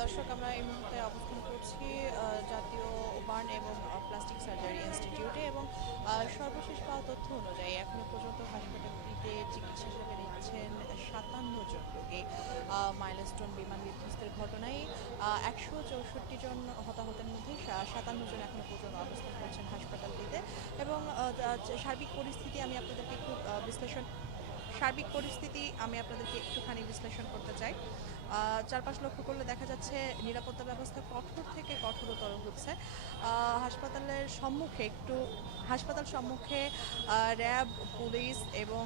দর্শক, আমরা এই মুহূর্তে অবস্থান করছি জাতীয় বার্ন এবং প্লাস্টিক সার্জারি ইনস্টিটিউটে এবং সর্বশেষ পাওয়া তথ্য অনুযায়ী এখনও পর্যন্ত হাসপাতালটিতে চিকিৎসা সেবা নিচ্ছেন সাতান্ন জন রোগী। মাইলস্টোন বিমান বিধ্বস্তের ঘটনায় একশো চৌষট্টি জন হতাহতের মধ্যে সাতান্ন জন এখনও পর্যন্ত অবস্থান করছেন হাসপাতালটিতে এবং সার্বিক পরিস্থিতি আমি আপনাদেরকে একটু বিশ্লেষণ সার্বিক পরিস্থিতি আমি আপনাদেরকে একটুখানি বিশ্লেষণ করতে চাই। চারপাশ লক্ষ্য করলে দেখা যাচ্ছে নিরাপত্তা ব্যবস্থা কঠোর থেকে কঠোরতর হচ্ছে। হাসপাতালের সম্মুখে একটু, হাসপাতাল সম্মুখে র্যাব, পুলিশ এবং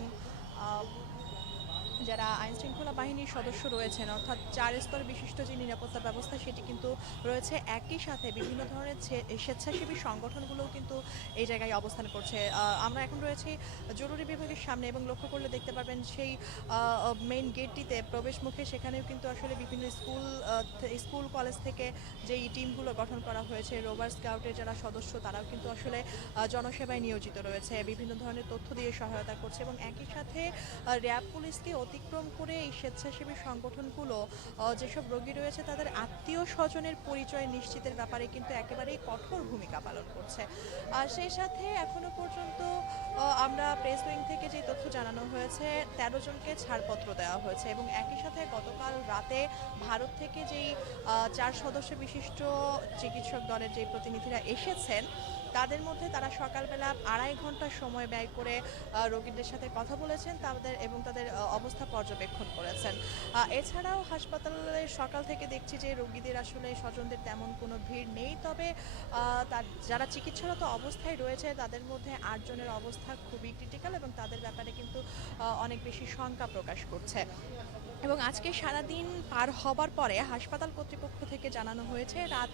যারা আইন শৃঙ্খলা বাহিনীর সদস্য রয়েছেন, অর্থাৎ চার স্তর বিশিষ্ট যে নিরাপত্তা ব্যবস্থা সেটি কিন্তু রয়েছে। একই সাথে বিভিন্ন ধরনের স্বেচ্ছাসেবী সংগঠনগুলোও কিন্তু এই জায়গায় অবস্থান করছে। আমরা এখন রয়েছি জরুরি বিভাগের সামনে এবং লক্ষ্য করলে দেখতে পারবেন সেই মেইন গেটটিতে প্রবেশ মুখে সেখানেও কিন্তু আসলে বিভিন্ন স্কুল স্কুল কলেজ থেকে যেই টিমগুলো গঠন করা হয়েছে রোভার স্কাউটের যারা সদস্য তারাও কিন্তু আসলে জনসেবায় নিয়োজিত রয়েছে। বিভিন্ন ধরনের তথ্য দিয়ে সহায়তা করছে এবং একই সাথে র্যাব পুলিশকে অতিক্রম করে এই স্বেচ্ছাসেবী সংগঠনগুলো যেসব রোগী রয়েছে তাদের আত্মীয় স্বজনের পরিচয় নিশ্চিতের ব্যাপারে কিন্তু একেবারেই কঠোর ভূমিকা পালন করছে। আর সেই সাথে এখনও পর্যন্ত আমরা প্রেস উইং থেকে যে তথ্য জানানো হয়েছে, তেরো জনকে ছাড়পত্র দেওয়া হয়েছে এবং একই সাথে গতকাল রাতে ভারত থেকে যেই চার সদস্য বিশিষ্ট চিকিৎসক দলের যে প্রতিনিধিরা এসেছেন তাদের মধ্যে তারা সকালবেলা আড়াই ঘণ্টা সময় ব্যয় করে রোগীদের সাথে কথা বলেছেন, তাদের এবং তাদের অবস্থা পর্যবেক্ষণ করেছেন। এছাড়াও হাসপাতালে সকাল থেকে দেখছি যে রোগীদের আসলে স্বজনদের তেমন কোনো ভিড় নেই। তবে তার, যারা চিকিৎসারত অবস্থায় রয়েছে, তাদের মধ্যে আটজনের অবস্থা খুবই ক্রিটিক্যাল এবং তাদের ব্যাপারে কিন্তু অনেক বেশি শঙ্কা প্রকাশ করছে। এবং আজকে সারাদিন পার হবার পরে হাসপাতাল কর্তৃপক্ষ থেকে জানানো হয়েছে, রাত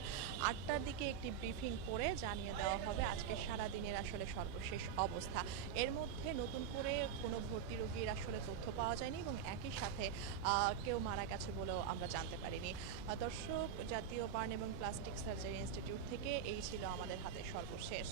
আটটার দিকে একটি ব্রিফিং করে জানিয়ে দেওয়া হবে। আজকে সারা দিনের আসলে সর্বশেষ অবস্থা। এর মধ্যে নতুন করে কোনো ভর্তি রোগীর আসলে তথ্য পাওয়া যায়নি এবং একই সাথে কেউ মারা গেছে বলেও আমরা জানতে পারিনি। দর্শক, জাতীয় বার্ন এবং প্লাস্টিক সার্জারি ইনস্টিটিউট থেকে এই ছিল আমাদের হাতে সর্বশেষ।